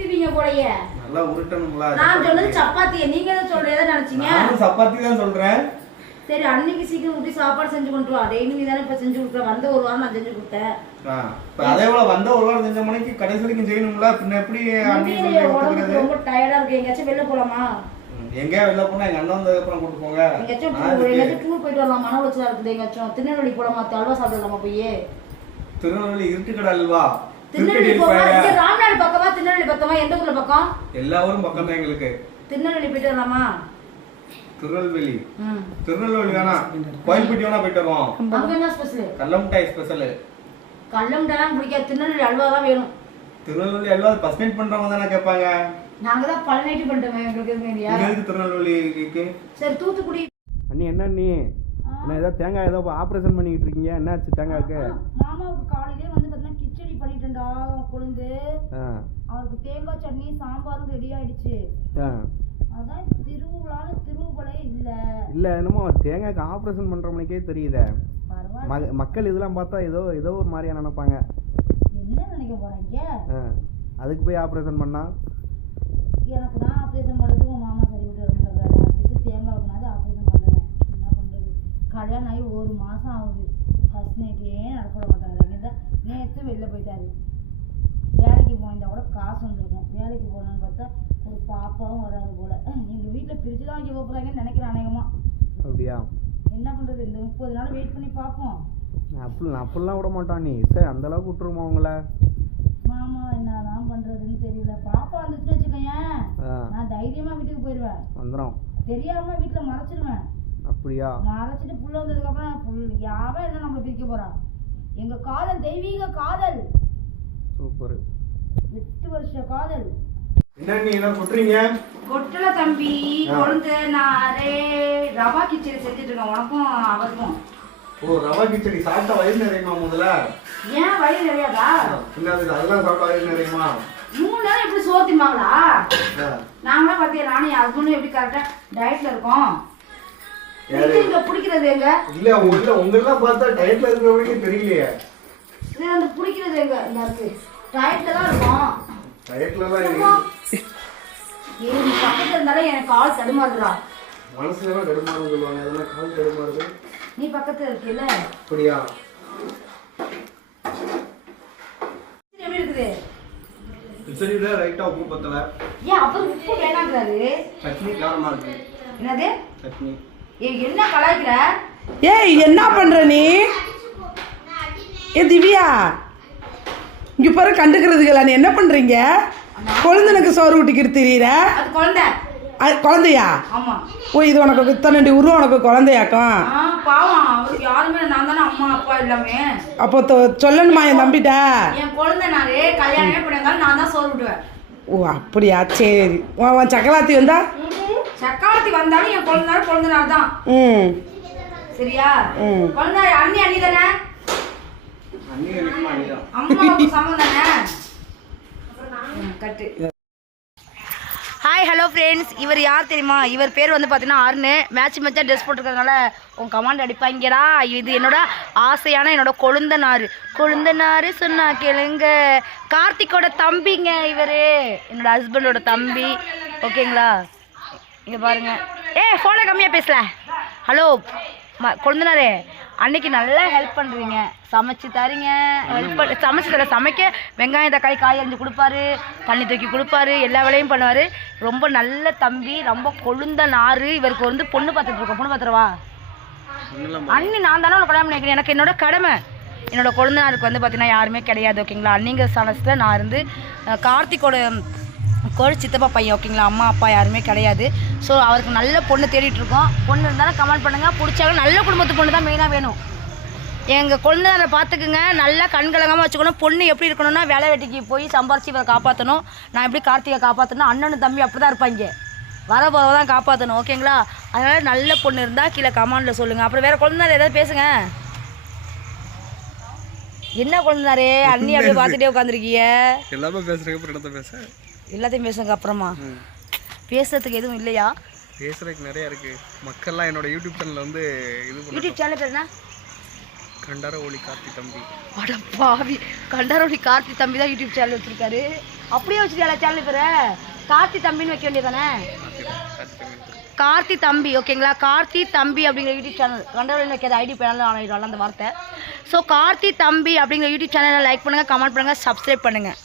உருட்டுவீங்க போலயே. நல்லா உருட்டணும்ல. நான் சொன்னது சப்பாத்தியை நீங்க என்ன சொல்றீங்க நினைச்சீங்க? நான் சப்பாத்தி தான் சொல்றேன். சரி அன்னைக்கு சீக்கிரம் ஊட்டி சாப்பாடு செஞ்சு கொண்டு வா. டெய்லி நீ தானே இப்ப செஞ்சு கொடுக்குற. வந்த ஒரு வாரம் நான் செஞ்சு கொடுத்தேன். அதே போல வந்த ஒரு வாரம் செஞ்ச மணிக்கு கடைசி வரைக்கும் செய்யணும்ல. பின்ன எப்படி உடம்புக்கு ரொம்ப டயர்டா இருக்கு. எங்கேயாச்சும் வெளில போலாமா? எங்கேயா வெளில போனா எங்க அண்ணன் வந்ததுக்கு அப்புறம் கூட்டு போங்க. எங்கேயாச்சும் டூர் போயிட்டு வரலாம். மன உளைச்சலா இருக்குது. எங்கேயாச்சும் திருநெல்வேலி போலாமா? அல்வா சாப்பிடலாமா போய்? திருநெல்வேலி இருட்டுக்கடை அல்வா. திருநெல்வேலி போவா? ராம்நாடு பக்கமா திருநெல்வேலி பக்கமா? எந்த ஊர்ல பக்கம்? எல்லா ஊரும் பக்கம் தான் எங்களுக்கு. திருநெல்வேலி போயிட்டு வரலாமா? திருநெல்வேலி வேணா, கோயில்பட்டி வேணா போயிட்டு வருவோம். அங்க என்ன ஸ்பெஷல்? கல்லமுட்டாய் ஸ்பெஷல். கல்லமுட்டாய் பிடிக்காது. திருநெல்வேலி அல்வா தான் வேணும். திருநெல்வேலி அல்வா ஃபர்ஸ்ட் நைட் பண்றவங்க தானே கேட்பாங்க. நாங்க தான் பல நைட் பண்ணிட்டோம். எங்களுக்கு எதுக்கு திருநெல்வேலிக்கு? சரி தூத்துக்குடி. அண்ணி என்ன அண்ணி என்ன ஏதோ தேங்காய் ஏதோ ஆப்ரேஷன் பண்ணிக்கிட்டு இருக்கீங்க? என்னாச்சு தேங்காய்க்கு? மாமாவுக்கு காலையிலே வந்து பார்த்தீங்கன்னா கிச்சடி பண்ணிட்டேன்டா கொழுந்து. அவருக்கு தேங்காய் சட்னி சாம்பாரும் ரெடி ஆயிடுச்சு. அதான் திருவுபலே இல்ல என்னமோ தேங்காய்க்கு ஆப்ரேஷன் பண்ற மணிக்கே தெரியுதே. மக்கள் இதெல்லாம் பார்த்தா ஏதோ ஒரு மாதிரியா நினைப்பாங்க. என்ன நினைக்க போறாங்க? அதுக்கு போய் ஆப்ரேஷன் பண்ணா எனக்கு தான் ஆப்ரேஷன் பண்ணுறது உங்க மாமா சரி விட்டு வந்துடுறாரு. அட்லீஸ்ட் தேங்காய்க்குனாது ஆப்ரேஷன் பண்ணுவேன். என்ன பண்றது? கல்யாணம் ஆகி ஒரு மாசம் ஆகுது. ஃபர்ஸ்ட் நைட்டே நடக்க மாட்டாங்க. தான் நேற்று வெளில போயிட்டாரு. வேலைக்கு போயிருந்தா கூட காசு வந்துருக்கும். வேலைக்கு போனோன்னு பார்த்தா ஒரு பாப்பாவும் வராது போல. எங்க வீட்டுல பிரிட்ஜ் தான் வைக்க போறாங்கன்னு நினைக்கிறேன் அநேகமா. அப்படியா? என்ன பண்றது? இந்த 30 நாள் வெயிட் பண்ணி பார்ப்போம். அப்படிலாம் விட மாட்டான் நீ. சார் அந்த அளவுக்கு விட்டுருமா உங்களை? மாமா என்னதான் பண்றதுன்னு தெரியல. பாப்பா வந்துச்சுன்னு வச்சுக்கோயேன், நான் தைரியமா வீட்டுக்கு போயிடுவேன். வந்துடும் தெரியாம வீட்டுல மறைச்சிடுவேன். அப்படியா? மறைச்சிட்டு புள்ள வந்ததுக்கு அப்புறம் யாவே என்ன நம்மள பிரிக்க போறா? எங்க காதல் தெய்வீக காதல். சூப்பர். 8 வருஷ காதல். என்ன நீ என்ன சொல்றீங்க? கொட்டல தம்பி கொழுந்து நாரே ரவா கிச்சடி செஞ்சுட்டு இருக்கேன். உனக்கும் அவருக்கும். ஓ ரவா கிச்சடி சாப்பிட்டா வயிறு நிறையுமா? முதல்ல ஏன் வயிறு நிறையாதா? அதெல்லாம் சாப்பிட்டா வயிறு நிறையுமா? 3 நேரம் எப்படி சோத்திமாங்களா? நாங்களாம் பாத்தியா நானும் என் ஹஸ்பண்டும் எப்படி கரெக்டா டயட்ல இருக்கோம். பிடிக்கிறது எங்க? இல்ல உங்களெல்லாம் பார்த்தா டயட்ல இருக்கிற வரைக்கும் தெரியலையே. இது வந்து பிடிக்கிறது எங்க? இந்த இருக்கு டயட்ல தான் இருக்கும். டயட்ல தான் இருக்கு. நீ பக்கத்துல இருந்தாலே எனக்கு கால் தடுமாறுதுடா. மனசுல தடுமாறுன்னு சொல்லுவாங்க. அதெல்லாம் கால் தடுமாறுது. நீ பக்கத்துல இருக்கீல்ல? அப்படியா? எப்படி இருக்குது? கிச்சடில ரைட்டா உப்பு பத்தல. ஏன் அப்ப உப்பு வேணாங்கறாரு? சட்னி காரமா இருக்கு. என்னது? சட்னி. ஏய் என்ன கலாய்க்கற? ஏய் என்ன பண்ற நீ? ஏ திவ்யா இங்க பாரு கண்டுக்கிறதுக்கு நீ என்ன பண்றீங்க? குழந்தைனுக்கு சோறு ஊட்டிக்கிட்டு திரியற. அது குழந்தை. குழந்தையா? ஆமா. ஓ இது உனக்கு இத்தனை உருவம் உனக்கு குழந்தையாக்கும்? பாவம் அவருக்கு யாருமே நான் தானே அம்மா அப்பா எல்லாமே. அப்போ சொல்லணுமா என் தம்பிட்ட? என் குழந்தை நாரே கல்யாணமே பண்ணிருந்தாலும் நான் தான் சோறு விடுவேன். ஓ அப்படியா? சரி. உன் சக்கலாத்தி வந்தா? சக்கலாத்தி வந்தாலும் என் குழந்தைனார் தான். சரியா? குழந்தை அண்ணி தானே? அம்மாவுக்கு சமம் தானே? கட்டு. ஹாய் ஹலோ ஃப்ரெண்ட்ஸ், இவர் யார் தெரியுமா? இவர் பேர் வந்து பார்த்தீங்கன்னா அருண். மேட்சாக ட்ரெஸ் போட்டிருக்கிறதுனால உன் கமாண்ட் அடிப்பாங்கடா. இது என்னோட ஆசையான என்னோட கொழுந்தனார் சொன்னா கேளுங்க. கார்த்திக்கோட தம்பிங்க இவர், என்னோட ஹஸ்பண்டோட தம்பி. ஓகேங்களா? இங்கே பாருங்க. ஃபோனை கம்மியாக பேசல. ஹலோ கொழுந்தனாரே, அன்னைக்கு நல்லா ஹெல்ப் பண்ணுறீங்க. சமைச்சு தரீங்க, சமைச்சு தர சமைக்க வெங்காயம் தக்காளி காய் அரிஞ்சு கொடுப்பாரு, தண்ணி தூக்கி கொடுப்பாரு, எல்லா வேலையும் பண்ணுவார். ரொம்ப நல்ல தம்பி, ரொம்ப கொழுந்த நாறு. இவருக்கு வந்து பொண்ணு பார்த்துட்டு இருக்கோம். பொண்ணு பார்த்துருவா அண்ணி. நான் தானே உனக்கு கல்யாணம் பண்ணிக்கிறேன். எனக்கு என்னோட கடமை. என்னோட கொழுந்தனாருக்கு வந்து பார்த்தீங்கன்னா யாருமே கிடையாது. ஓகேங்களா? அன்னிங்கிற சனஸில் நான் இருந்து கார்த்திக்கோட சித்தப்பா பையன். ஓகேங்களா? அம்மா அப்பா யாருமே கிடையாது. ஸோ அவருக்கு நல்ல பொண்ணு தேடிட்டு இருக்கோம். பொண்ணு இருந்தாலும் கமெண்ட் பண்ணுங்கள். பிடிச்சாலும் நல்ல குடும்பத்து பொண்ணு தான் மெயினாக வேணும். எங்கள் குழந்தைகளை பார்த்துக்குங்க. நல்லா கண்கலங்காமல் வச்சுக்கணும். பொண்ணு எப்படி இருக்கணும்னா வேலை வெட்டிக்கு போய் சம்பாரிச்சு இவரை காப்பாற்றணும். நான் எப்படி கார்த்திகை காப்பாற்றணும், அண்ணனும் தம்பி அப்படி தான் இருப்பாங்க. வர போகிறவ தான் காப்பாற்றணும். ஓகேங்களா? அதனால் நல்ல பொண்ணு இருந்தால் கீழே கமெண்டில் சொல்லுங்கள். அப்புறம் வேறு குழந்தை ஏதாவது பேசுங்க. என்ன குழந்தைனாரே அண்ணி அப்படியே பார்த்துட்டே உட்காந்துருக்கீங்க? எல்லாமே பேசுகிறேன். எல்லாத்தையும் பேசுங்க. அப்புறமா பேசுறதுக்கு எதுவும் இல்லையா? பேசுறதுக்கு நிறைய இருக்கு. மக்கள்லாம் என்னோட யூடியூப் சேனல்ல வந்து யூடியூப் சேனல் பேர் என்ன? கண்டார ஒளி கார்த்தி தம்பி. அட பாவி, கண்டார ஒளி கார்த்தி தம்பி தான் யூடியூப் சேனல் வச்சிருக்காரு. அப்படியே வச்சுட்டியா சேனல் பேர்? கார்த்தி தம்பின்னு வைக்க வேண்டியதானே? கார்த்தி தம்பி, ஓகேங்களா? கார்த்தி தம்பி அப்படிங்கிற யூடியூப் சேனல் கண்டவர்கள் வைக்காத ஐடி பேனல் ஆகிடுவாங்க அந்த வார்த்தை. ஸோ கார்த்தி தம்பி அப்படிங்கிற யூடியூப் சேனலை லைக் பண்ணுங்கள், கமெண்ட் பண்ணுங்கள், சப்ஸ்கிரைப் பண்ணுங்கள்.